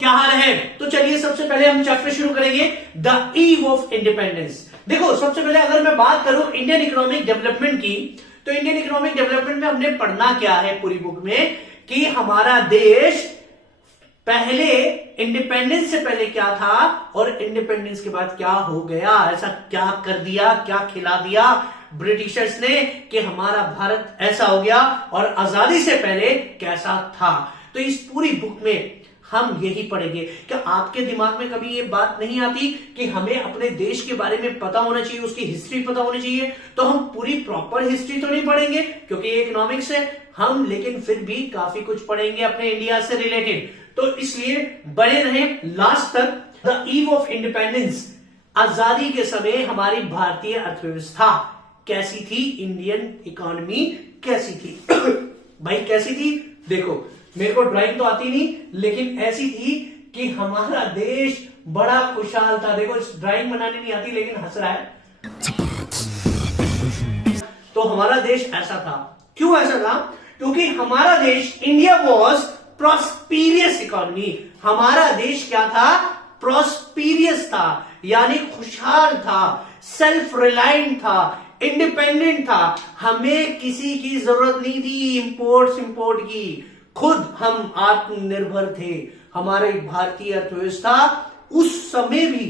क्या हाल है? तो चलिए सबसे पहले हम चैप्टर शुरू करेंगे द ईव ऑफ इंडिपेंडेंस। देखो सबसे पहले अगर मैं बात करूं इंडियन इकोनॉमिक डेवलपमेंट की, तो इंडियन इकोनॉमिक डेवलपमेंट में हमने पढ़ना क्या है पूरी बुक में कि हमारा देश पहले इंडिपेंडेंस से पहले क्या था और इंडिपेंडेंस के बाद क्या हो गया, ऐसा क्या कर दिया, क्या खिला दिया ब्रिटिशर्स ने कि हमारा भारत ऐसा हो गया और आजादी से पहले कैसा था। तो इस पूरी बुक में हम यही पढ़ेंगे। क्या आपके दिमाग में कभी ये बात नहीं आती कि हमें अपने देश के बारे में पता होना चाहिए, उसकी हिस्ट्री पता होनी चाहिए? तो हम पूरी प्रॉपर हिस्ट्री तो नहीं पढ़ेंगे क्योंकि ये इकोनॉमिक्स है हम, लेकिन फिर भी काफी कुछ पढ़ेंगे अपने इंडिया से रिलेटेड। तो इसलिए बने रहें लास्ट तक। द ईव ऑफ इंडिपेंडेंस, आजादी के समय हमारी भारतीय अर्थव्यवस्था कैसी थी, इंडियन इकोनॉमी कैसी थी? भाई कैसी थी? देखो मेरे को ड्राइंग तो आती नहीं, लेकिन ऐसी थी कि हमारा देश बड़ा खुशहाल था। देखो इस ड्राइंग बनाने नहीं आती लेकिन हंस रहा है। तो हमारा देश ऐसा था। क्यों ऐसा था? क्योंकि हमारा देश, इंडिया वॉज प्रॉस्पेरियस इकोनॉमी। हमारा देश क्या था? प्रॉस्पेरियस था, यानी खुशहाल था, सेल्फ रिलायंट था, इंडिपेंडेंट था। हमें किसी की जरूरत नहीं थी इंपोर्ट की, खुद हम आत्मनिर्भर थे। हमारी भारतीय अर्थव्यवस्था उस समय भी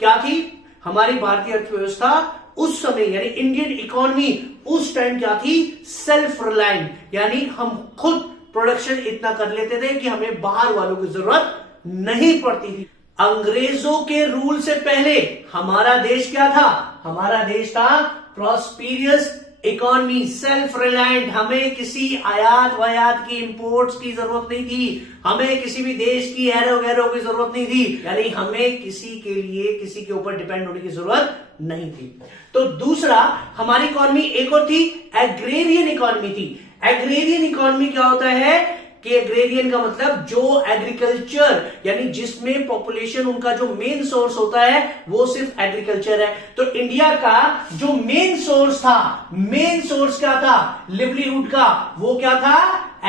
क्या थी? हमारी भारतीय अर्थव्यवस्था उस समय यानी इंडियन इकोनॉमी उस टाइम क्या थी? सेल्फ रिलायंट, यानी हम खुद प्रोडक्शन इतना कर लेते थे कि हमें बाहर वालों की जरूरत नहीं पड़ती थी। अंग्रेजों के रूल से पहले हमारा देश क्या था? हमारा देश था प्रॉस्पेरियस इकोनॉमी, सेल्फ रिलायंट। हमें किसी आयात वायात की, इंपोर्ट्स की जरूरत नहीं थी। हमें किसी भी देश की एरो गैरो की जरूरत नहीं थी, यानी हमें किसी के लिए किसी के ऊपर डिपेंड होने की जरूरत नहीं थी। तो दूसरा, हमारी इकोनॉमी एक और थी, एग्रेरियन इकोनॉमी थी। एग्रेरियन इकोनॉमी क्या होता है कि एग्रेरियन का मतलब जो एग्रीकल्चर, यानी जिसमें पॉपुलेशन उनका जो मेन सोर्स होता है वो सिर्फ एग्रीकल्चर है। तो इंडिया का जो मेन सोर्स था, मेन सोर्स क्या था लिवलीहुड का? वो क्या था?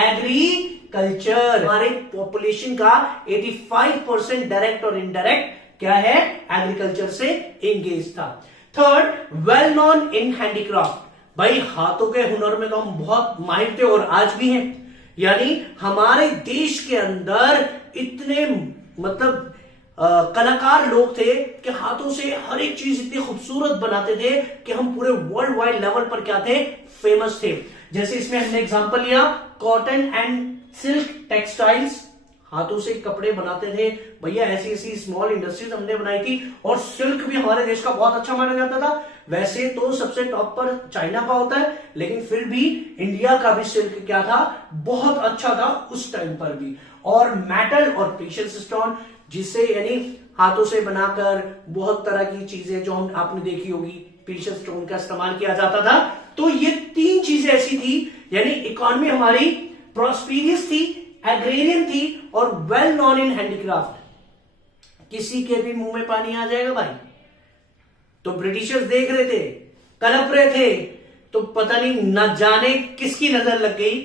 एग्रीकल्चर। हमारे पॉपुलेशन का 85% डायरेक्ट और इनडायरेक्ट क्या है? एग्रीकल्चर से एंगेज था। Third, well known in handicraft. भाई हाथों के हुनर में तो हम बहुत माहिर थे और आज भी हैं। यानी हमारे देश के अंदर इतने मतलब कलाकार लोग थे कि हाथों से हर एक चीज इतनी खूबसूरत बनाते थे कि हम पूरे वर्ल्ड वाइड लेवल पर क्या थे? फेमस थे। जैसे इसमें हमने एग्जांपल लिया कॉटन एंड सिल्क टेक्सटाइल्स, हाथों से कपड़े बनाते थे भैया, ऐसी ऐसी स्मॉल इंडस्ट्रीज हमने बनाई थी। और सिल्क भी हमारे देश का बहुत अच्छा माना जाता था। वैसे तो सबसे टॉप पर चाइना का होता है, लेकिन फिर भी इंडिया का भी सिल्क क्या था? बहुत अच्छा था उस टाइम पर भी। और मेटल और प्रीशियस स्टोन, जिससे यानी हाथों से बनाकर बहुत तरह की चीजें जो हम आपने देखी होगी, प्रीशियस स्टोन का इस्तेमाल किया जाता था। तो ये तीन चीजें ऐसी थी, यानी इकोनॉमी हमारी प्रॉस्पेरियस थी, एग्रेरियन थी और वेल नोन इन हैंडीक्राफ्ट। किसी के भी मुंह में पानी आ जाएगा भाई। तो ब्रिटिशर्स देख रहे थे, कलप रहे थे, तो पता नहीं न जाने किसकी नजर लग गई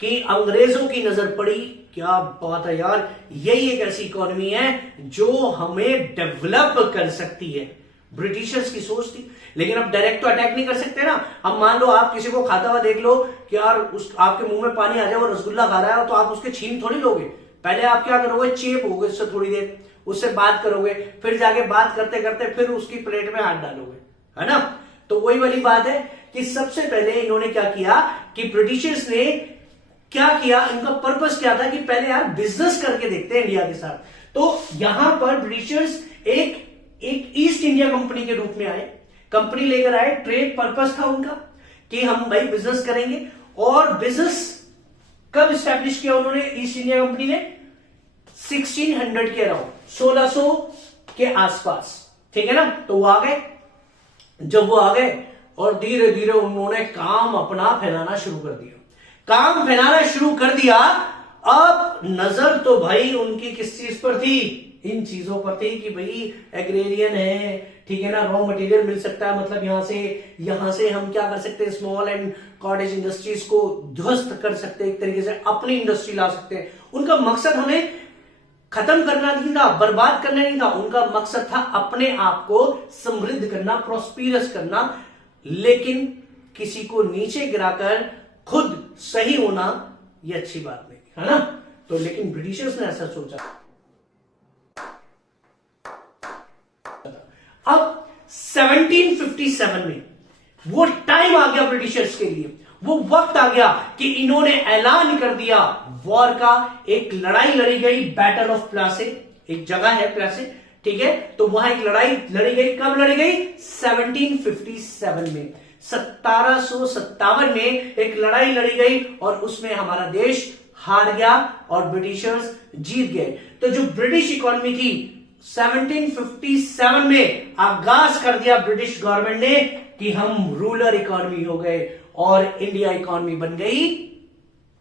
कि अंग्रेजों की नजर पड़ी। क्या बात है यार, यही एक ऐसी इकोनॉमी है जो हमें डेवलप कर सकती है। ब्रिटिशर्स की सोच थी, लेकिन अब डायरेक्ट तो अटैक नहीं कर सकते ना। अब मान लो आप किसी को खाता हुआ देख लो कि यार आपके मुंह में पानी आ जाए, वो रसगुल्ला खा रहा है, तो आप उसके छीन थोड़ी लोगे। पहले आप क्या करोगे? चेप होगे उससे थोड़ी देर, उससे बात करोगे, फिर जाके बात करते करते फिर उसकी प्लेट में हाथ डालोगे, है ना? तो वही वाली बात है कि सबसे पहले इन्होंने क्या किया कि ब्रिटिशर्स ने क्या किया, इनका पर्पस क्या था कि पहले यार बिजनेस करके देखते हैं इंडिया के साथ। तो यहां पर ब्रिटिशर्स एक ईस्ट इंडिया कंपनी के रूप में आए, कंपनी लेकर आए। ट्रेड पर्पस था उनका कि हम भाई बिजनेस करेंगे। और बिजनेस कब स्टैब्लिश किया उन्होंने ईस्ट इंडिया कंपनी ने? 1600 के अराउंड, 1600 के आसपास, ठीक है ना? तो वो आ गए। जब वो आ गए और धीरे धीरे उन्होंने काम अपना फैलाना शुरू कर दिया। काम फैलाना शुरू कर दिया। अब नजर तो भाई उनकी किस चीज पर थी? इन चीजों पर थी कि भाई एग्रेरियन है, ठीक है ना, रॉ मटेरियल मिल सकता है, मतलब यहां से हम क्या कर सकते हैं, स्मॉल एंड कॉटेज इंडस्ट्रीज को ध्वस्त कर सकते हैं, एक तरीके से अपनी इंडस्ट्री ला सकते हैं। उनका मकसद हमें खत्म करना नहीं था, बर्बाद करना नहीं था, उनका मकसद था अपने आप को समृद्ध करना, प्रॉस्पिरस करना, लेकिन किसी को नीचे गिराकर खुद सही होना यह अच्छी बात नहीं, है ना। तो लेकिन ब्रिटिशर्स ने ऐसा सोचा। अब 1757 में वो टाइम आ गया ब्रिटिशर्स के लिए, वो वक्त आ गया कि इन्होंने ऐलान कर दिया वॉर का। एक लड़ाई लड़ी गई, बैटल ऑफ प्लासी, एक जगह है प्लासी, ठीक है। तो वहां एक लड़ाई लड़ी गई, कब लड़ी गई? 1757 में, 1757 में एक लड़ाई लड़ी गई और उसमें हमारा देश हार गया और ब्रिटिशर्स जीत गए। तो जो ब्रिटिश इकोनॉमी थी 1757 में आगाज कर दिया ब्रिटिश गवर्नमेंट ने कि हम रूलर इकोनॉमी हो गए और इंडिया इकोनॉमी बन गई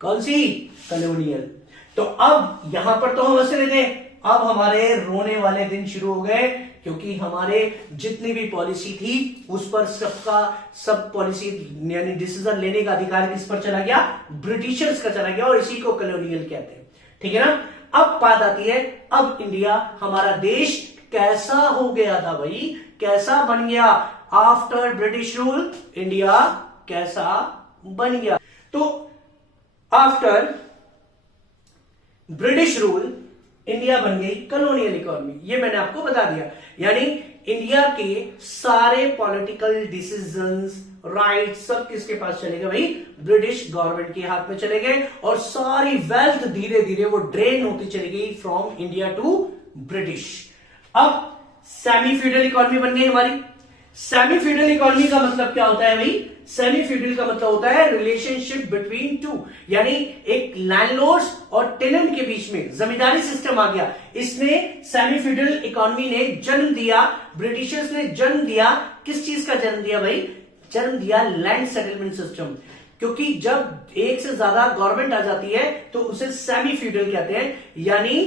कौन सी? कॉलोनियल। तो अब यहां पर तो हम हंस रहे थे, अब हमारे रोने वाले दिन शुरू हो गए, क्योंकि हमारे जितनी भी पॉलिसी थी उस पर सब पॉलिसी यानी डिसीजन लेने का अधिकार किस पर चला गया? ब्रिटिशर्स का चला गया, और इसी को कॉलोनियल कहते हैं, ठीक है ना। अब बात आती है, अब इंडिया हमारा देश कैसा हो गया था भाई, कैसा बन गया आफ्टर ब्रिटिश रूल? इंडिया कैसा बन गया? तो आफ्टर ब्रिटिश रूल इंडिया बन गई कॉलोनियल इकोनॉमी, ये मैंने आपको बता दिया। यानी इंडिया के सारे पॉलिटिकल डिसीजंस, राइट, सब किसके पास चले गए भाई? ब्रिटिश गवर्नमेंट के हाथ में चले गए, और सारी वेल्थ धीरे धीरे वो ड्रेन होती चली गई फ्रॉम इंडिया टू ब्रिटिश। अब सेमी फ्यूडल इकोनॉमी बन गई हमारी। सेमी फ्यूडल इकोनॉमी का मतलब क्या होता है भाई? सेमी फ्यूडल का मतलब होता है रिलेशनशिप बिटवीन टू, यानी एक लैंडलॉर्ड्स और टेनेंट के बीच में जमींदारी सिस्टम आ गया। इसने सेमी फ्यूडल इकोनॉमी ने जन्म दिया, ब्रिटिशर्स ने जन्म दिया, किस चीज का जन्म दिया भाई? जन्म दिया लैंड सेटलमेंट सिस्टम। क्योंकि जब एक से ज्यादा गवर्नमेंट आ जाती है तो उसे सेमी फ्यूडल कहते हैं, यानी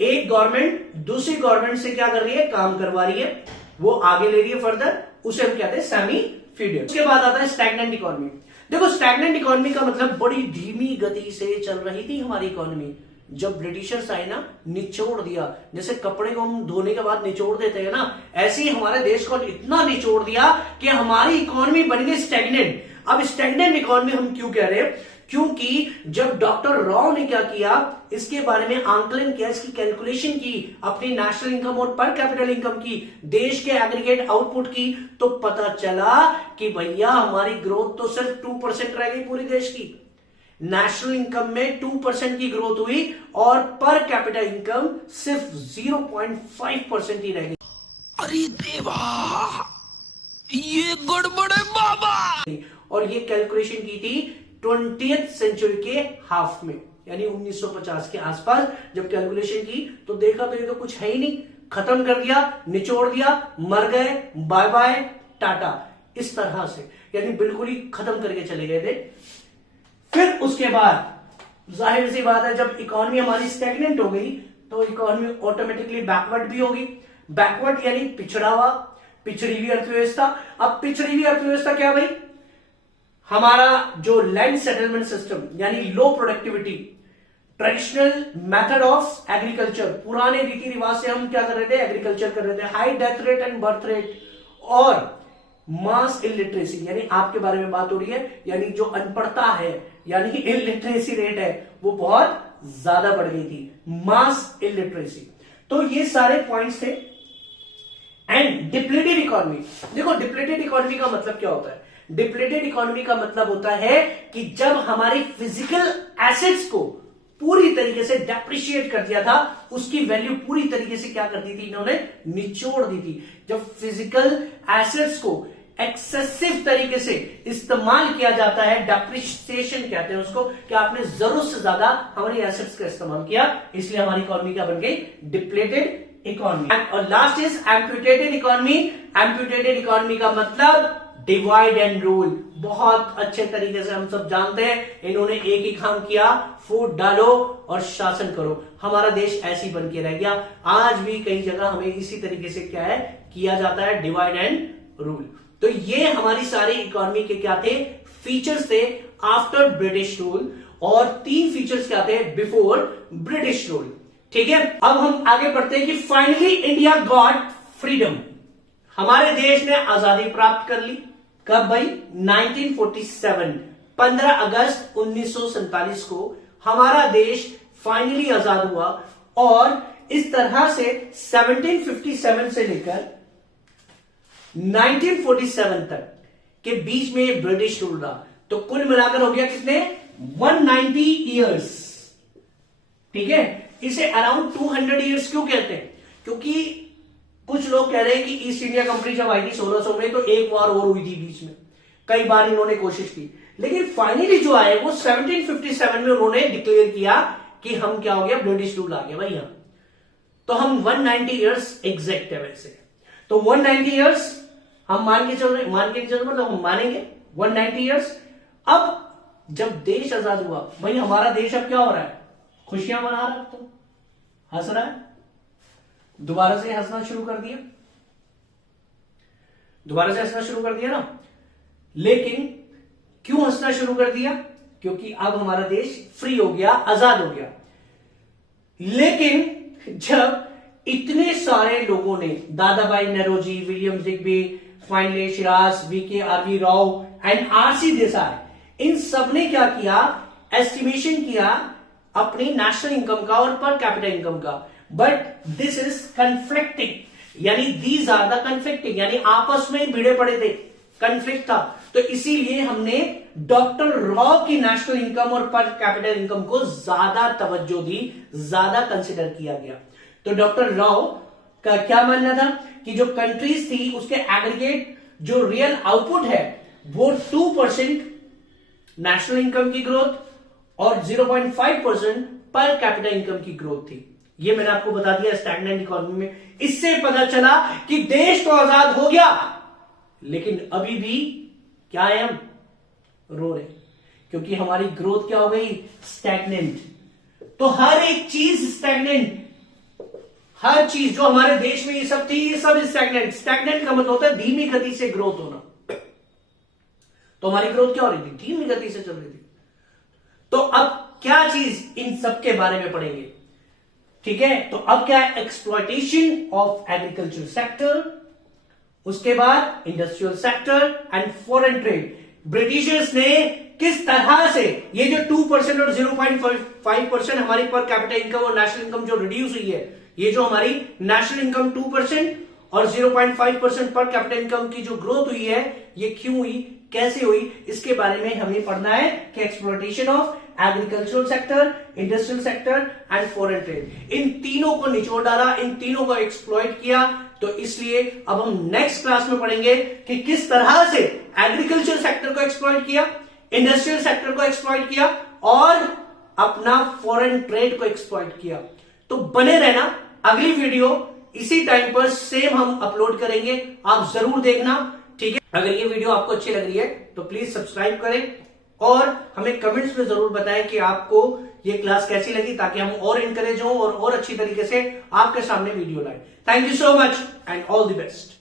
एक गवर्नमेंट दूसरी गवर्नमेंट से क्या कर रही है? काम करवा रही है, वो आगे ले रही है फर्दर, उसे हम कहते हैं सेमी फ्यूडल। उसके बाद आता है स्टैग्नेंट इकोनॉमी। देखो स्टैग्नेंट इकोनॉमी का मतलब बड़ी धीमी गति से चल रही थी हमारी इकोनॉमी। जब ब्रिटिशर्स आए ना, निचोड़ दिया, जैसे कपड़े को हम धोने के बाद निचोड़ देते हैं ना, ऐसे ही हमारे देश को इतना निचोड़ दिया कि हमारी इकोनॉमी बन गई स्टैग्नेंट। अब स्टैग्नेंट इकोनॉमी हम क्यों कह रहे हैं? क्योंकि जब डॉक्टर राव ने क्या किया, इसके बारे में आंकलन किया, इसकी कैलकुलेशन की, अपनी नेशनल इनकम और पर कैपिटल इनकम की, देश के एग्रीगेट आउटपुट की, तो पता चला कि भैया हमारी ग्रोथ तो सिर्फ 2% रह गई पूरे देश की। नेशनल इनकम में 2% की ग्रोथ हुई और पर कैपिटल इनकम सिर्फ 0.5% ही रह गई। अरे देवा, ये गड़बड़ है बाबा। और ये कैलकुलेशन की थी 20th सेंचुरी के हाफ में, यानी 1950 के आसपास जब कैलकुलेशन की तो देखा तो ये तो कुछ है ही नहीं, खत्म कर दिया, निचोड़ दिया, मर गए, बाय बाय टाटा, इस तरह से, यानी बिल्कुल ही खत्म करके चले गए थे। फिर उसके बाद जाहिर सी बात है, जब इकोनॉमी हमारी स्टैग्नेंट हो गई तो इकोनॉमी ऑटोमेटिकली बैकवर्ड भी होगी। बैकवर्ड यानी पिछड़ा हुआ, पिछड़ी हुई अर्थव्यवस्था। अब पिछड़ी हुई अर्थव्यवस्था क्या भाई? हमारा जो लैंड सेटलमेंट सिस्टम, यानी लो productivity, traditional method of agriculture, पुराने रीति रिवाज से हम क्या कर रहे थे? एग्रीकल्चर कर रहे थे। High death rate and birth rate और मास इलिटरेसी, यानी आपके बारे में बात हो रही है, यानी जो अनपढ़ता है, यानी इलिटरेसी रेट है, वो बहुत ज्यादा बढ़ गई थी, मास इलिटरेसी। तो ये सारे पॉइंट्स थे। एंड डिप्लीटेड इकोनॉमी, देखो डिप्लीटेड इकोनॉमी का मतलब क्या होता है? डिप्लीटेड इकोनॉमी का मतलब होता है कि जब हमारी फिजिकल एसेट्स को पूरी तरीके से डेप्रिशिएट कर दिया था, उसकी वैल्यू पूरी तरीके से क्या कर दी थी? इन्होंने निचोड़ दी थी। जब फिजिकल एसेट्स को एक्सेसिव तरीके से इस्तेमाल किया जाता है, डेप्रिसिएशन कहते हैं उसको, कि आपने जरूरत से ज्यादा हमारी एसेट्स का इस्तेमाल किया, इसलिए हमारी इकोनॉमी क्या बन गई? Depleted economy. और last is amputated economy. Amputated economy का मतलब डिवाइड एंड रूल। बहुत अच्छे तरीके से हम सब जानते हैं, इन्होंने एक ही काम किया, फूट डालो और शासन करो। हमारा देश ऐसी बन के रह गया। आज भी कई जगह हमें इसी तरीके से क्या है किया जाता है, डिवाइड एंड रूल। तो ये हमारी सारी इकोनॉमी के क्या थे? फीचर्स थे आफ्टर ब्रिटिश रूल, और 3 फीचर्स क्या थे बिफोर ब्रिटिश रूल, ठीक है, अब हम आगे बढ़ते हैं कि फाइनली इंडिया गॉट फ्रीडम। हमारे देश ने आजादी प्राप्त कर ली। कब भाई? 1947, 15 अगस्त 1947 को हमारा देश फाइनली आजाद हुआ। और इस तरह से 1757 से लेकर 1947 तक के बीच में ब्रिटिश रूल रहा। तो कुल मिलाकर हो गया कितने? 190 ईयर्स। ठीक है, इसे अराउंड 200 ईयर्स क्यों कहते हैं? क्योंकि कुछ लोग कह रहे हैं कि ईस्ट इंडिया कंपनी जब आई थी 1600 में, तो एक वार और हुई थी बीच में, कई बार इन्होंने कोशिश की, लेकिन फाइनली जो आए वो 1757 में उन्होंने डिक्लेयर किया कि हम क्या हो गया, ब्रिटिश रूल आ गया भाई यहां। तो हम 190 ईयर्स एग्जैक्ट है वैसे। तो 190 ईयर्स हम मान के चल रहे, मान के चल मतलब हम मानेंगे 190 ईयर्स। अब जब देश आजाद हुआ भाई, हमारा देश अब क्या हो रहा है? खुशियां मना रहा है, तो हंस रहा है, दोबारा से हंसना शुरू कर दिया, दोबारा से हंसना शुरू कर दिया ना। लेकिन क्यों हंसना शुरू कर दिया? क्योंकि अब हमारा देश फ्री हो गया, आजाद हो गया। लेकिन जब इतने सारे लोगों ने, Dadabhai Naoroji, William Digby, Findlay Shirras, V K R V Rao and R C Desai, इन सब ने क्या किया? एस्टिमेशन किया अपनी नेशनल इनकम का और पर कैपिटा इनकम का। बट दिस इज कन्फ्लिक्टिंग, यानी दीज आर द कन्फ्लिक्टिंग, यानी आपस में भिड़े पड़े थे, कन्फ्लिक्ट था। तो इसीलिए हमने डॉक्टर राव की नेशनल इनकम और पर कैपिटल इनकम को ज्यादा तवज्जो दी, ज्यादा कंसिडर किया गया। तो डॉक्टर राव का क्या मानना था कि जो कंट्रीज थी उसके एग्रीगेट जो रियल आउटपुट है वो 2% नेशनल इनकम की ग्रोथ और 0.5% पर कैपिटल इनकम की ग्रोथ थी। ये मैंने आपको बता दिया स्टैग्नेंट इकोनॉमी में। इससे पता चला कि देश तो आजाद हो गया, लेकिन अभी भी क्या है, हम रो रहे, क्योंकि हमारी ग्रोथ क्या हो गई? स्टैग्नेंट। तो हर एक चीज स्टैग्नेंट, हर चीज जो हमारे देश में ये सब थी, ये सब स्टैग्नेंट। स्टैग्नेंट का मतलब होता है धीमी गति से ग्रोथ होना। तो हमारी ग्रोथ क्या हो रही थी? धीमी गति से चल रही थी। तो अब क्या चीज, इन सब के बारे में पढ़ेंगे। ठीक है, तो अब क्या है? एक्सप्लॉयटेशन ऑफ एग्रीकल्चर सेक्टर, उसके बाद industrial sector and foreign trade. Britishers ने किस तरह से ये जो 2% और 0.5% हमारी पर कैपिटल इनकम और नेशनल इनकम जो रिड्यूस हुई है, ये जो हमारी नेशनल इनकम 2% और 0.5% पर कैपिटल इनकम की जो ग्रोथ हुई है, ये क्यों हुई, कैसे हुई, इसके बारे में हमें पढ़ना है कि exploitation of agricultural sector, industrial sector and foreign trade, इन तीनों को निचोड़ डाला, इन तीनों को एक्सप्लॉइट किया। तो इसलिए अब हम नेक्स्ट क्लास में पढ़ेंगे कि किस तरह से एग्रीकल्चर सेक्टर को एक्सप्लॉइट किया, इंडस्ट्रियल सेक्टर को एक्सप्लॉइट किया और अपना फॉरेन ट्रेड को एक्सप्लॉइट किया। तो बने रहना, अगली वीडियो इसी टाइम पर सेम हम अपलोड करेंगे, आप जरूर देखना। ठीक है, अगर ये वीडियो आपको अच्छी लग रही है तो प्लीज सब्सक्राइब करें और हमें कमेंट्स में जरूर बताएं कि आपको ये क्लास कैसी लगी, ताकि हम और इनकरेज हों और अच्छी तरीके से आपके सामने वीडियो लाएं। Thank you so much and all the best.